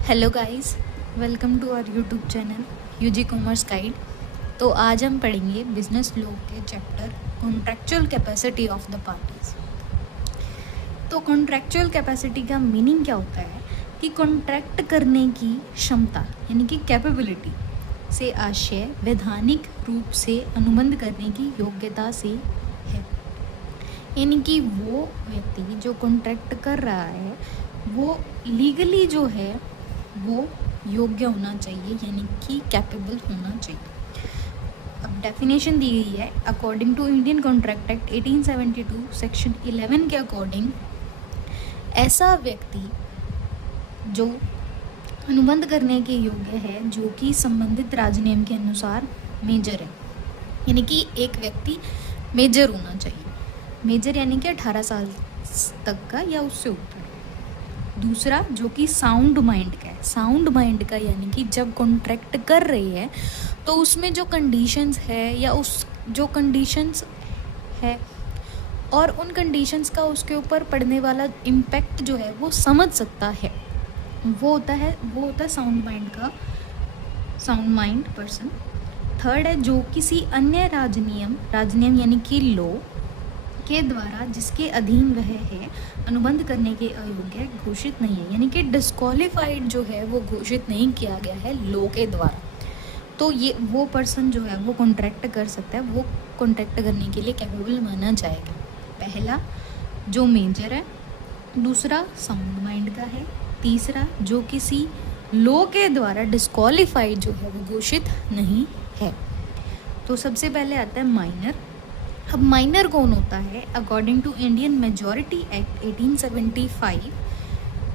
Hello guys, welcome to our YouTube channel UG commerce guide. तो आज हम पढ़ेंगे बिजनेस लॉ के chapter contractual capacity of the parties. तो कॉन्ट्रैक्चुअल कैपेसिटी का मीनिंग क्या होता है कि कॉन्ट्रैक्ट करने की क्षमता यानी कि कैपेबिलिटी से आशय वैधानिक रूप से अनुबंध करने की योग्यता से है। यानी कि वो व्यक्ति जो कॉन्ट्रैक्ट कर रहा है वो लीगली जो है वो योग्य होना चाहिए, यानी कि कैपेबल होना चाहिए। अब डेफिनेशन दी गई है according to Indian Contract Act 1872 section 11 के अकॉर्डिंग ऐसा व्यक्ति जो अनुबंध करने के योग्य है जो कि संबंधित राजनियम के अनुसार मेजर है, यानी कि एक व्यक्ति मेजर होना चाहिए। मेजर यानी कि 18 साल तक का या उससे ऊपर। दूसरा जो कि साउंड माइंड का है। साउंड माइंड का यानी कि जब कॉन्ट्रैक्ट कर रही है तो उसमें जो कंडीशंस है या उस जो कंडीशंस है और उन कंडीशंस का उसके ऊपर पड़ने वाला इम्पैक्ट जो है वो समझ सकता है, वो होता है साउंड माइंड पर्सन। थर्ड है जो किसी अन्य राजनियम यानी कि लॉ के द्वारा जिसके अधीन वह है अनुबंध करने के अयोग्य घोषित नहीं है, यानी कि डिस्क्वालीफाइड जो है वो घोषित नहीं किया गया है लॉ के द्वारा। तो ये वो पर्सन जो है वो कॉन्ट्रैक्ट कर सकता है, वो कॉन्ट्रैक्ट करने के लिए कैपेबल माना जाएगा। पहला जो मेजर है, दूसरा साउंड माइंड का है, तीसरा जो किसी लॉ के द्वारा डिस्क्वालीफाइड जो है वो घोषित नहीं है। तो सबसे पहले आता है माइनर। अब माइनर कौन होता है? According to Indian Majority Act 1875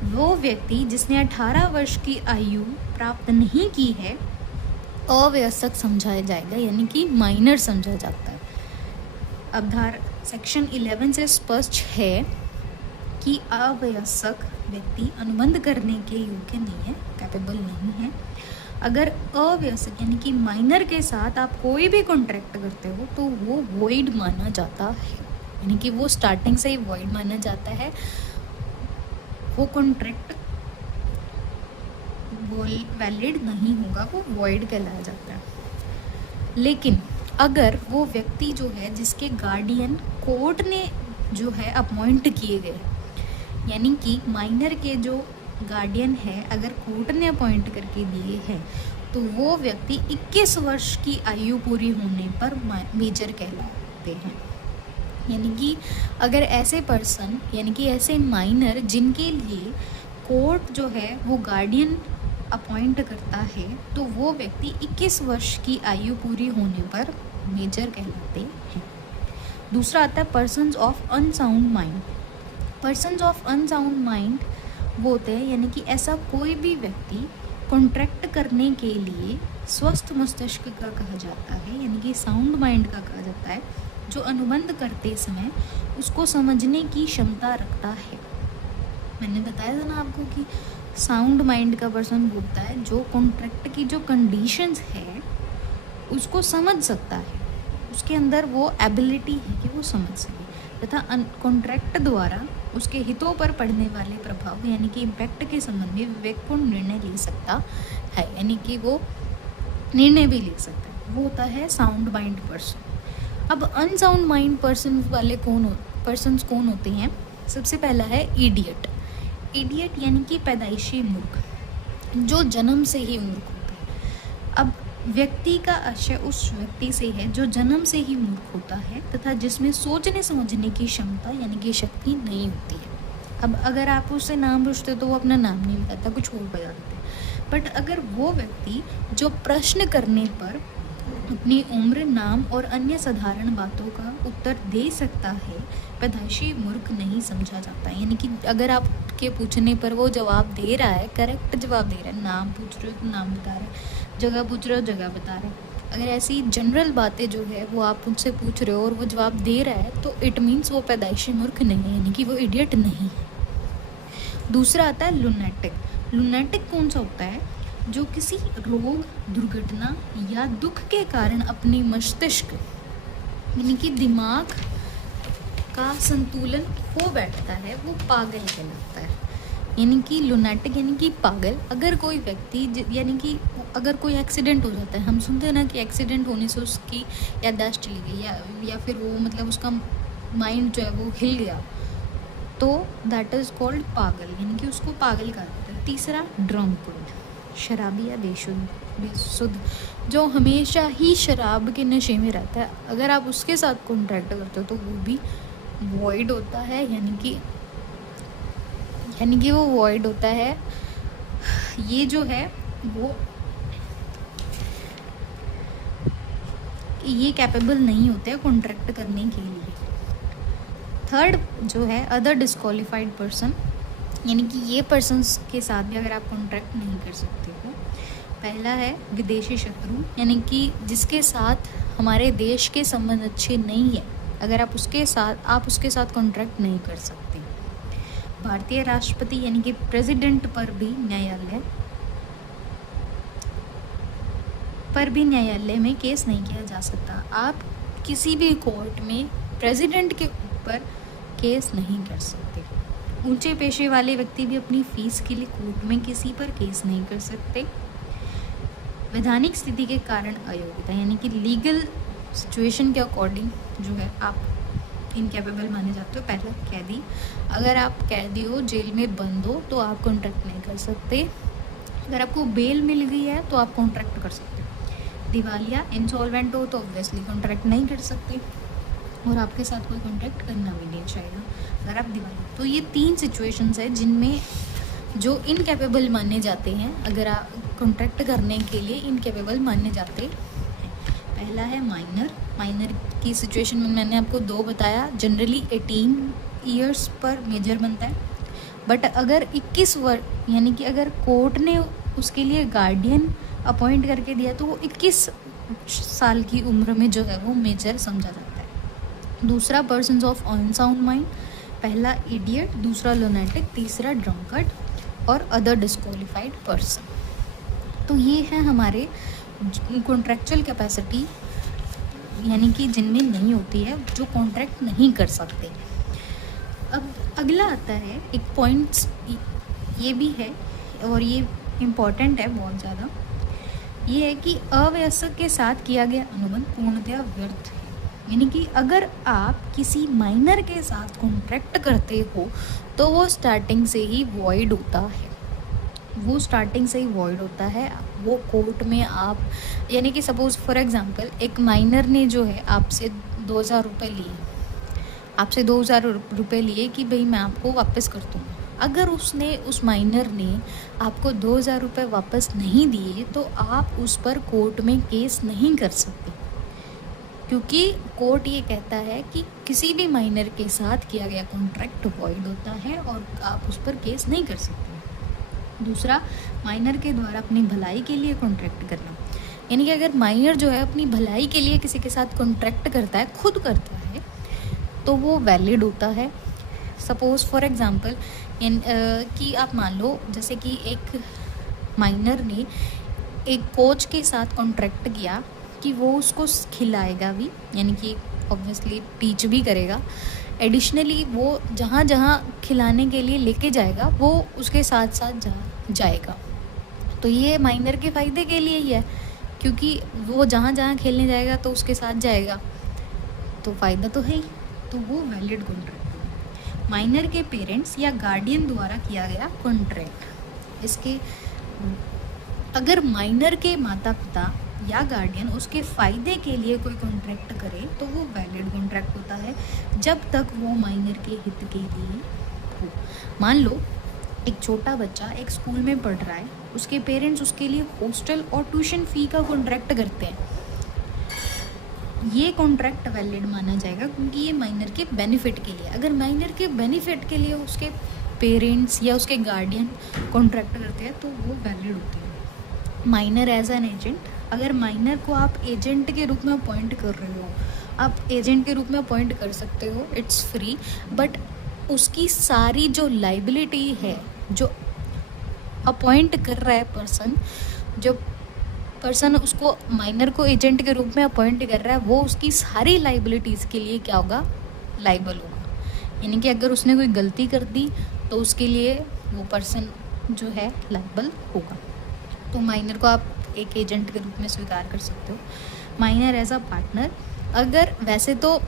वो व्यक्ति जिसने 18 वर्ष की आयु प्राप्त नहीं की है अवयस्क समझा जाएगा, यानी कि माइनर समझा जाता है। अब सेक्शन 11 से स्पष्ट है कि अवयस्क व्यक्ति अनुबंध करने के योग्य नहीं है, कैपेबल नहीं है। अगर अवयस्क यानी कि माइनर के साथ आप कोई भी कॉन्ट्रैक्ट करते हो तो वो वॉइड माना जाता है, यानी कि वो स्टार्टिंग से ही वॉइड माना जाता है। वो कॉन्ट्रैक्ट वैलिड नहीं होगा, वो वॉइड कहलाया जाता है। लेकिन अगर वो व्यक्ति जो है जिसके गार्डियन कोर्ट ने जो है अपॉइंट किए गए, यानी कि माइनर के जो गार्डियन है अगर कोर्ट ने अपॉइंट करके दिए हैं तो वो व्यक्ति 21 वर्ष की आयु पूरी होने पर मेजर कहलाते हैं। यानी कि अगर ऐसे पर्सन यानी कि ऐसे माइनर जिनके लिए कोर्ट जो है वो गार्डियन अपॉइंट करता है तो वो व्यक्ति 21 वर्ष की आयु पूरी होने पर मेजर कहलाते हैं। दूसरा आता है persons of unsound mind. Persons of unsound mind वो होते हैं यानी कि ऐसा कोई भी व्यक्ति कॉन्ट्रैक्ट करने के लिए स्वस्थ मस्तिष्क का कहा जाता है, यानी कि साउंड माइंड का कहा जाता है, जो अनुबंध करते समय उसको समझने की क्षमता रखता है। मैंने बताया था ना आपको कि साउंड माइंड का पर्सन होता है जो कॉन्ट्रैक्ट की जो कंडीशंस है उसको समझ सकता है, उसके अंदर वो एबिलिटी है कि वो समझ सके तथा कॉन्ट्रैक्ट द्वारा उसके हितों पर पड़ने वाले प्रभाव यानी कि इम्पैक्ट के संबंध में विवेकपूर्ण निर्णय ले सकता है, यानी कि वो निर्णय भी ले सकता है। वो होता है साउंड माइंड पर्सन। अब अनसाउंड माइंड पर्सन वाले पर्सन्स कौन होते हैं? सबसे पहला है इडियट। इडियट यानी कि पैदाइशी मूर्ख, जो जन्म से ही मूर्ख होता है। अब व्यक्ति का आशय उस व्यक्ति से है जो जन्म से ही मूर्ख होता है तथा जिसमें सोचने समझने की क्षमता यानी कि शक्ति नहीं होती है। अब अगर आप उससे नाम पूछते हो तो वो अपना नाम नहीं बताता, कुछ और बता देते। बट अगर वो व्यक्ति जो प्रश्न करने पर अपनी उम्र, नाम और अन्य साधारण बातों का उत्तर दे सकता है पैदाइशी मूर्ख नहीं समझा जाता। यानी कि अगर आपके पूछने पर वो जवाब दे रहा है, करेक्ट जवाब दे रहा है, नाम पूछ रहे हो तो नाम बता रहे हैं, जगह पूछ रहे हो जगह बता रहे हैं, अगर ऐसी जनरल बातें जो है वो आप उनसे पूछ रहे हो और वो जवाब दे रहा है तो इट मीन्स वो पैदाइशी मूर्ख नहीं है, यानी कि वो इडियट नहीं है। दूसरा आता है लुनेटिक। लुनेटिक कौन सा होता है? जो किसी रोग, दुर्घटना या दुख के कारण अपनी मस्तिष्क यानी कि दिमाग का संतुलन खो बैठता है, वो पागल कहलाता है। यानी कि लुनाटिक यानी कि पागल। अगर कोई व्यक्ति यानी कि अगर कोई एक्सीडेंट हो जाता है, हम सुनते हैं ना कि एक्सीडेंट होने से उसकी याददाश्त चली गई या फिर वो मतलब उसका माइंड जो है वो हिल गया, तो दैट इज़ कॉल्ड पागल, यानी कि उसको पागल कहा जाता है। तीसरा ड्रंकर्ड, शराबी या बेसुध, जो हमेशा ही शराब के नशे में रहता है। अगर आप उसके साथ कॉन्ट्रैक्ट करते हो तो वो भी वॉइड होता है, यानी कि वो वॉइड होता है। ये जो है वो ये कैपेबल नहीं होते हैं कॉन्ट्रैक्ट करने के लिए। थर्ड जो है अदर डिस्क्वालिफाइड पर्सन, यानी कि ये पर्सन्स के साथ भी अगर आप कॉन्ट्रैक्ट नहीं कर सकते हो। पहला है विदेशी शत्रु, यानी कि जिसके साथ हमारे देश के संबंध अच्छे नहीं है, अगर आप उसके साथ कॉन्ट्रैक्ट नहीं कर सकते। भारतीय राष्ट्रपति यानी कि प्रेसिडेंट पर भी न्यायालय में केस नहीं किया जा सकता। आप किसी भी कोर्ट में प्रेसिडेंट के ऊपर केस नहीं कर सकते। ऊंचे पेशे वाले व्यक्ति भी अपनी फीस के लिए कोर्ट में किसी पर केस नहीं कर सकते। वैधानिक स्थिति के कारण अयोग्यता, यानी कि लीगल सिचुएशन के अकॉर्डिंग जो है आप इनकेपेबल माने जाते हो। पहला कैदी, अगर आप कैदी हो, जेल में बंद हो, तो आप कॉन्ट्रैक्ट नहीं कर सकते। अगर आपको बेल मिल गई है तो आप कॉन्ट्रैक्ट कर सकते हो। दिवालिया, इंसॉल्वेंट हो तो ऑब्वियसली कॉन्ट्रैक्ट नहीं कर सकते, और आपके साथ कोई कॉन्ट्रैक्ट करना भी नहीं चाहिए अगर आप दिवालिया। तो ये 3 सिचुएशंस है जिनमें जो इनकेपेबल माने जाते हैं, अगर आप कॉन्ट्रैक्ट करने के लिए इनकेपेबल माने जाते हैं। पहला है माइनर की सिचुएशन में मैंने आपको 2 बताया। जनरली 18 ईयर्स पर मेजर बनता है, बट अगर 21 वर्ष यानी कि अगर कोर्ट ने उसके लिए गार्डियन अपॉइंट करके दिया तो वो 21 साल की उम्र में जो है वो मेजर समझा जाता है। दूसरा पर्सन्स ऑफ अनसाउंड माइंड, पहला इडियट, दूसरा लुनेटिक, तीसरा ड्रंकर्ड और अदर डिस्क्वालिफाइड पर्सन। तो ये है हमारे कॉन्ट्रैक्चुअल कैपेसिटी, यानी कि जिनमें नहीं होती है, जो कॉन्ट्रैक्ट नहीं कर सकते। अब अगला आता है एक पॉइंट्स, ये भी है और ये इम्पॉर्टेंट है बहुत ज़्यादा। ये है कि अवयस्क के साथ किया गया अनुबंध पूर्णतया व्यर्थ है, यानी कि अगर आप किसी माइनर के साथ कॉन्ट्रैक्ट करते हो तो वो स्टार्टिंग से ही वॉइड होता है। वो कोर्ट में आप, यानी कि सपोज़ फॉर एग्जांपल एक माइनर ने जो है आपसे 2000 रुपये लिए कि भाई मैं आपको वापस कर दूँगा। अगर उस माइनर ने आपको 2000 रुपये वापस नहीं दिए तो आप उस पर कोर्ट में केस नहीं कर सकते, क्योंकि कोर्ट ये कहता है कि किसी भी माइनर के साथ किया गया कॉन्ट्रैक्ट वॉइड होता है और आप उस पर केस नहीं कर सकते। दूसरा, माइनर के द्वारा अपनी भलाई के लिए कॉन्ट्रैक्ट करना, यानी कि अगर माइनर जो है अपनी भलाई के लिए किसी के साथ कॉन्ट्रैक्ट करता है, खुद करता है, तो वो वैलिड होता है। सपोज़ फॉर एग्ज़ाम्पल कि आप मान लो जैसे कि एक माइनर ने एक कोच के साथ कॉन्ट्रैक्ट किया कि वो उसको खिलाएगा भी, यानी कि ऑब्वियसली टीच भी करेगा, एडिशनली वो जहाँ जहाँ खिलाने के लिए लेके जाएगा वो उसके साथ साथ जाएगा। तो ये माइनर के फ़ायदे के लिए ही है, क्योंकि वो जहाँ जहाँ खेलने जाएगा तो उसके साथ जाएगा, तो फ़ायदा तो है ही, तो वो वैलिड कॉन्ट्रैक्ट है। माइनर के पेरेंट्स या गार्डियन द्वारा किया गया कॉन्ट्रैक्ट, इसके अगर माइनर के माता पिता या गार्डियन उसके फ़ायदे के लिए कोई कॉन्ट्रैक्ट करे तो वो वैलिड कॉन्ट्रैक्ट होता है, जब तक वो माइनर के हित के लिए हो। मान लो एक छोटा बच्चा एक स्कूल में पढ़ रहा है, उसके पेरेंट्स उसके लिए हॉस्टल और ट्यूशन फ़ी का कॉन्ट्रैक्ट करते हैं, ये कॉन्ट्रैक्ट वैलिड माना जाएगा, क्योंकि ये माइनर के बेनिफिट के लिए। अगर माइनर के बेनिफिट के लिए उसके पेरेंट्स या उसके गार्डियन कॉन्ट्रैक्ट करते हैं तो वो वैलिड होते हैं। माइनर एज एन एजेंट, अगर माइनर को आप एजेंट के रूप में अपॉइंट कर रहे हो, आप एजेंट के रूप में अपॉइंट कर सकते हो, इट्स फ्री, बट उसकी सारी जो लाइबिलिटी है, जो अपॉइंट कर रहा है पर्सन उसको माइनर को एजेंट के रूप में अपॉइंट कर रहा है, वो उसकी सारी लाइबिलिटीज़ के लिए क्या होगा, लाइबल होगा। यानी कि अगर उसने कोई गलती कर दी तो उसके लिए वो पर्सन जो है लायबल होगा। तो माइनर को आप एक एजेंट के रूप में स्वीकार कर सकते हो। माइनर एज अ पार्टनर, अगर वैसे तो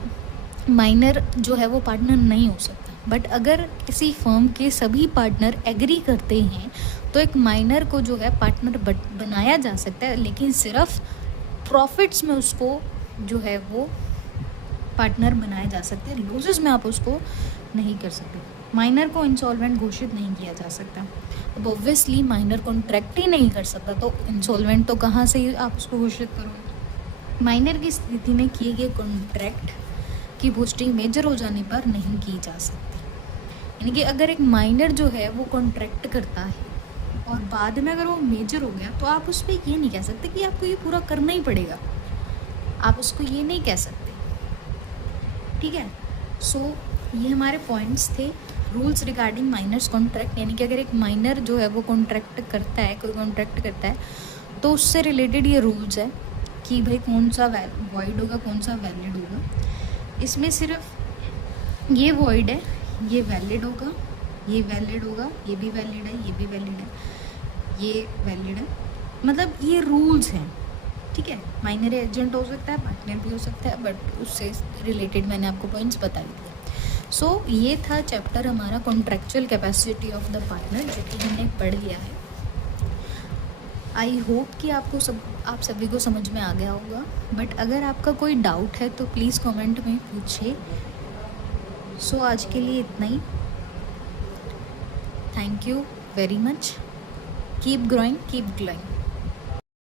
माइनर जो है वो पार्टनर नहीं हो सकता, बट अगर किसी फर्म के सभी पार्टनर एग्री करते हैं तो एक माइनर को जो है पार्टनर बनाया जा सकता है, लेकिन सिर्फ प्रॉफिट्स में उसको जो है वो पार्टनर बनाया जा सकते हैं, लॉसेस में आप उसको नहीं कर सकते। माइनर को इंसॉल्वेंट घोषित नहीं किया जा सकता। अब ऑब्वियसली माइनर कॉन्ट्रैक्ट ही नहीं कर सकता, तो इंसॉल्वेंट तो कहाँ से आप उसको घोषित करोगे। माइनर की स्थिति में किए गए कॉन्ट्रैक्ट की पुष्टि मेजर हो जाने पर नहीं की जा सकती। यानी कि अगर एक माइनर जो है वो कॉन्ट्रैक्ट करता है और बाद में अगर वो मेजर हो गया, तो आप उस पर ये नहीं कह सकते कि आपको ये पूरा करना ही पड़ेगा, आप उसको ये नहीं कह सकते। ठीक है, सो ये हमारे पॉइंट्स थे रूल्स रिगार्डिंग माइनर्स कॉन्ट्रैक्ट। यानी कि अगर एक माइनर जो है वो कॉन्ट्रैक्ट करता है, कोई कॉन्ट्रैक्ट करता है, तो उससे रिलेटेड ये रूल्स है कि भाई कौन सा वॉइड होगा, कौन सा वैलिड होगा। इसमें सिर्फ ये वॉइड है, ये वैलिड होगा, ये वैलिड होगा, ये भी वैलिड है, ये भी वैलिड है, ये वैलिड है, मतलब ये रूल्स हैं। ठीक है, माइनर एजेंट हो सकता है, पार्टनर भी हो सकता है, बट उससे रिलेटेड मैंने आपको पॉइंट्स बता दिए। सो ये था चैप्टर हमारा contractual capacity of the partner, जो कि हमने पढ़ लिया है। आई होप कि आपको आप सभी को समझ में आ गया होगा, बट अगर आपका कोई डाउट है तो प्लीज़ कमेंट में पूछिए। सो आज के लिए इतना ही। Thank you very much. Keep growing, keep glowing.